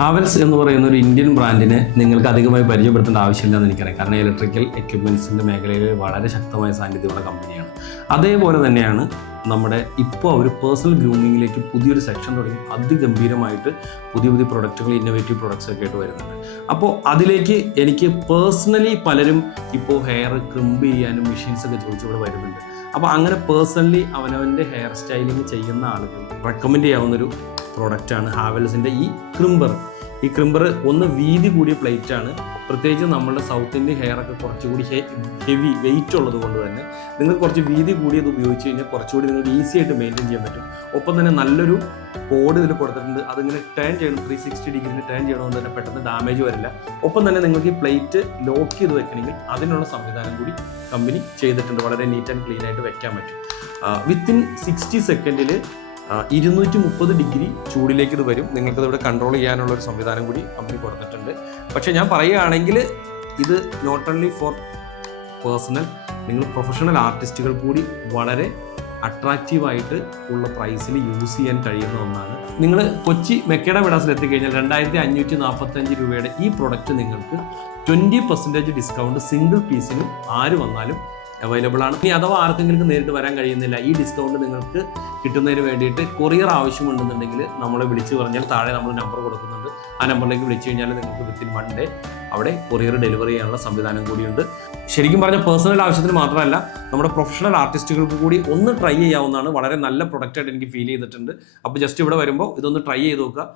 ഹാവൽസ് എന്ന് പറയുന്ന ഒരു ഇന്ത്യൻ ബ്രാൻഡിനെ നിങ്ങൾക്ക് അധികമായി പരിചയപ്പെടുത്തേണ്ട ആവശ്യമില്ലെന്ന് എനിക്കറിയാം. കാരണം ഇലക്ട്രിക്കൽ എക്യുപ്മെൻറ്റ്സിൻ്റെ മേഖലയിൽ വളരെ ശക്തമായ സാന്നിധ്യമുള്ള കമ്പനിയാണ്. അതേപോലെ തന്നെയാണ് ഇപ്പോൾ അവർ പേഴ്സണൽ ഗ്രൂമിങ്ങിലേക്ക് പുതിയൊരു സെക്ഷൻ തുടങ്ങി അതിഗംഭീരമായിട്ട് പുതിയ പ്രൊഡക്റ്റുകൾ, ഇന്നോവേറ്റീവ് പ്രൊഡക്ട്സ് ഒക്കെ ആയിട്ട് വരുന്നുണ്ട്. അപ്പോൾ അതിലേക്ക് എനിക്ക് പേഴ്സണലി പലരും ഇപ്പോൾ ഹെയർ ക്രിംപ് ചെയ്യാനും മെഷീൻസ് ഒക്കെ ചോദിച്ചിവിടെ വരുന്നുണ്ട്. അപ്പോൾ അങ്ങനെ പേഴ്സണലി അവനവൻ്റെ ഹെയർ സ്റ്റൈലിങ് ചെയ്യുന്ന ആളുകൾ റെക്കമെൻഡ് ചെയ്യാവുന്നൊരു പ്രോഡക്റ്റാണ് ഹാവൽസിൻ്റെ ഈ ക്രിംബർ. ഈ ക്രിംബർ ഒന്ന് വീതി കൂടിയ പ്ലേറ്റാണ്. പ്രത്യേകിച്ച് നമ്മുടെ സൗത്ത് ഇന്ത്യൻ ഹെയറൊക്കെ കുറച്ചുകൂടി ഹെവി വെയിറ്റ് ഉള്ളത് കൊണ്ട് തന്നെ നിങ്ങൾക്ക് കുറച്ച് വീതി കൂടിയത് ഉപയോഗിച്ച് കഴിഞ്ഞാൽ കുറച്ചുകൂടി നിങ്ങൾക്ക് ഈസി ആയിട്ട് മെയിൻറ്റെയിൻ ചെയ്യാൻ പറ്റും. ഒപ്പം തന്നെ നല്ലൊരു കോഡ് ഇതിൽ കൊടുത്തിട്ടുണ്ട്. അതിങ്ങനെ ടേൺ ചെയ്യണം, 360 ഡിഗ്രിയിൽ ടേൺ ചെയ്യണമെന്ന് തന്നെ പെട്ടെന്ന് ഡാമേജ് വരില്ല. ഒപ്പം തന്നെ നിങ്ങൾക്ക് ഈ പ്ലേറ്റ് ലോക്ക് ചെയ്ത് വെക്കണമെങ്കിൽ അതിനുള്ള സംവിധാനം കൂടി കമ്പനി ചെയ്തിട്ടുണ്ട്. വളരെ നീറ്റ് ആൻഡ് ക്ലീൻ ആയിട്ട് വെക്കാൻ പറ്റും. വിത്തിൻ 60 സെക്കൻഡിൽ 230 ഡിഗ്രി ചൂടിലേക്ക് ഇത് വരും. നിങ്ങൾക്കത് ഇവിടെ കൺട്രോൾ ചെയ്യാനുള്ള ഒരു സംവിധാനം കൂടി കമ്പനി കൊടുത്തിട്ടുണ്ട്. പക്ഷേ ഞാൻ പറയുകയാണെങ്കിൽ ഇത് നോട്ട് ഓൺലി ഫോർ പേഴ്സണൽ, നിങ്ങൾ പ്രൊഫഷണൽ ആർട്ടിസ്റ്റുകൾ കൂടി വളരെ അട്രാക്റ്റീവായിട്ട് ഉള്ള പ്രൈസിൽ യൂസ് ചെയ്യാൻ കഴിയുന്ന ഒന്നാണ്. നിങ്ങൾ കൊച്ചി മെക്കേഡ വിടാസിൽ എത്തിക്കഴിഞ്ഞാൽ 2545 രൂപയുടെ ഈ പ്രൊഡക്റ്റ് നിങ്ങൾക്ക് 20% ഡിസ്കൗണ്ട് സിംഗിൾ പീസിനും ആര് വന്നാലും അവൈലബിൾ ആണ്. ഇനി അഥവാ ആർക്കെങ്കിലും നേരിട്ട് വരാൻ കഴിയുന്നില്ല, ഈ ഡിസ്കൗണ്ട് നിങ്ങൾക്ക് കിട്ടുന്നതിന് വേണ്ടിയിട്ട് കൊറിയർ ആവശ്യമുണ്ടെന്നുണ്ടെങ്കിൽ നമ്മളെ വിളിച്ച് പറഞ്ഞാൽ താഴെ നമ്മൾ നമ്പർ കൊടുക്കുന്നുണ്ട്. ആ നമ്പറിലേക്ക് വിളിച്ചു കഴിഞ്ഞാൽ നിങ്ങൾക്ക് വിത്തിൻ 1 ഡേ അവിടെ കൊറിയർ ഡെലിവറി ചെയ്യാനുള്ള സംവിധാനം കൂടിയുണ്ട്. ശരിക്കും പറഞ്ഞാൽ പേഴ്സണൽ ആവശ്യത്തിന് മാത്രമല്ല, നമ്മുടെ പ്രൊഫഷണൽ ആർട്ടിസ്റ്റുകൾക്ക് കൂടി ഒന്ന് ട്രൈ ചെയ്യാവുന്നതാണ്. വളരെ നല്ല പ്രൊഡക്റ്റായിട്ട് എനിക്ക് ഫീൽ ചെയ്തിട്ടുണ്ട്. അപ്പോൾ ജസ്റ്റ് ഇവിടെ വരുമ്പോൾ ഇതൊന്ന് ട്രൈ ചെയ്ത് നോക്കുക.